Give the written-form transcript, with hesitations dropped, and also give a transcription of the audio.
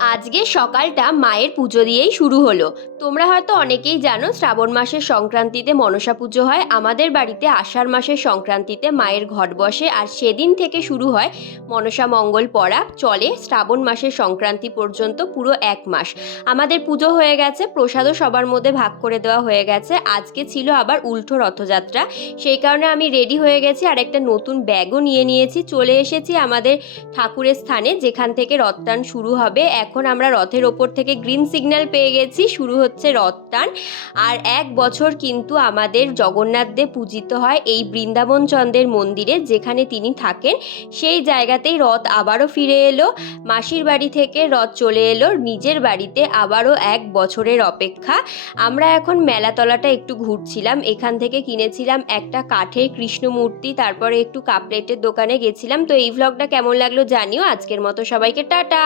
আজকে সকালটা মায়ের পুজো দিয়েই শুরু হলো। তোমরা হয়তো অনেকেই জানো শ্রাবণ মাসের সংক্রান্তিতে মনসা পুজো হয়। আমাদের বাড়িতে আষাঢ় মাসের সংক্রান্তিতে মায়ের ঘট বসে, আর সেদিন থেকে শুরু হয় মনসা মঙ্গল পড়া, চলে শ্রাবণ মাসের সংক্রান্তি পর্যন্ত পুরো 1 মাস। আমাদের পুজো হয়ে গেছে, প্রসাদও সবার মধ্যে ভাগ করে দেওয়া হয়ে গেছে। আজকে ছিল আবার উল্টো রথযাত্রা, সেই কারণে আমি রেডি হয়ে গেছি আর একটা নতুন ব্যাগও নিয়ে নিয়েছি। চলে এসেছি আমাদের ঠাকুরের স্থানে, যেখান থেকে রথটান শুরু হবে। এখন আমরা রথের ওপর থেকে গ্রিন সিগন্যাল পেয়ে গেছি, শুরু হচ্ছে রথটান। আর 1 বছর কিন্তু আমাদের জগন্নাথ দেব পূজিত হয় এই বৃন্দাবন চন্দ্রের মন্দিরে, যেখানে তিনি থাকেন। সেই জায়গাতেই রথ আবারও ফিরে এলো। মাসির বাড়ি থেকে রথ চলে এলো নিজের বাড়িতে, আবারও 1 বছরের অপেক্ষা। আমরা এখন মেলাতলাটা একটু ঘুরছিলাম, এখান থেকে কিনেছিলাম একটা কাঠের কৃষ্ণ মূর্তি, তারপরে একটু কাপ প্লেটের দোকানে গেছিলাম। তো এই ভ্লগটা কেমন লাগলো জানিও। আজকের মতো সবাইকে টাটা।